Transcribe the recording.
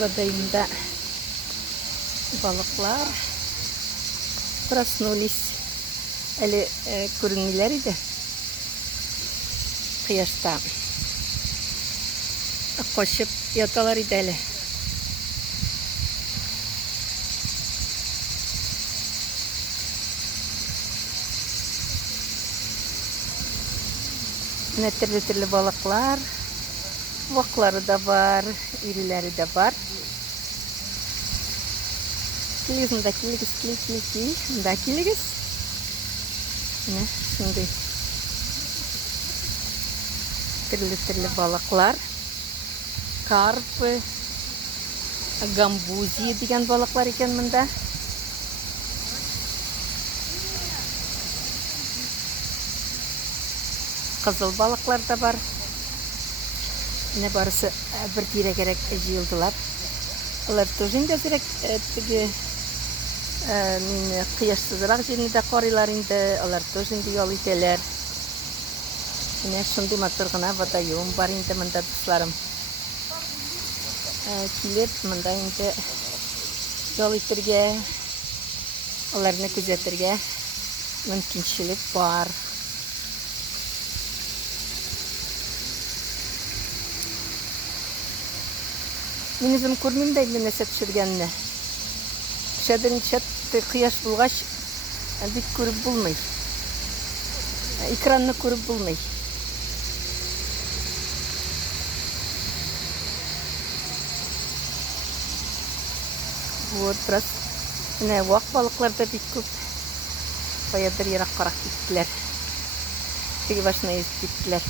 Водоемда балыклар проснулись. Әле күренмиләр иде. Кыяшта кочып яталар иде әле. Менә төрле балыклар, ваклары да бар, иреләре дә бар. Килегез, монда килегез, килегез, монда килегез. Менә шундый төрле балыклар. Карпы, гамбузи дигән балыклар икән монда. Кызыл балыклар да бар. Менә барысы бер тирәгәрәк җыелдылар. Алар тоже инде бирәк теге кыяшсызрак җирне дә карыйлар инде. Алар тоже инде ял итәләр. Менә шундый матур гына водоем бар инде монда, дусларым. Килеп монда инде ял итәргә, аларны күзәтергә мөмкинчелек бар. Мин үзем күрмим дә инде нәрсә төшергәнне. Шәдер кыяш булгач, бик күреп булмый. Экранны күреп булмый. Вот раз. Менә вак балыклар да бик күп. Каядыр ерак карак киттеләр. Теге башына йөзеп киттеләр.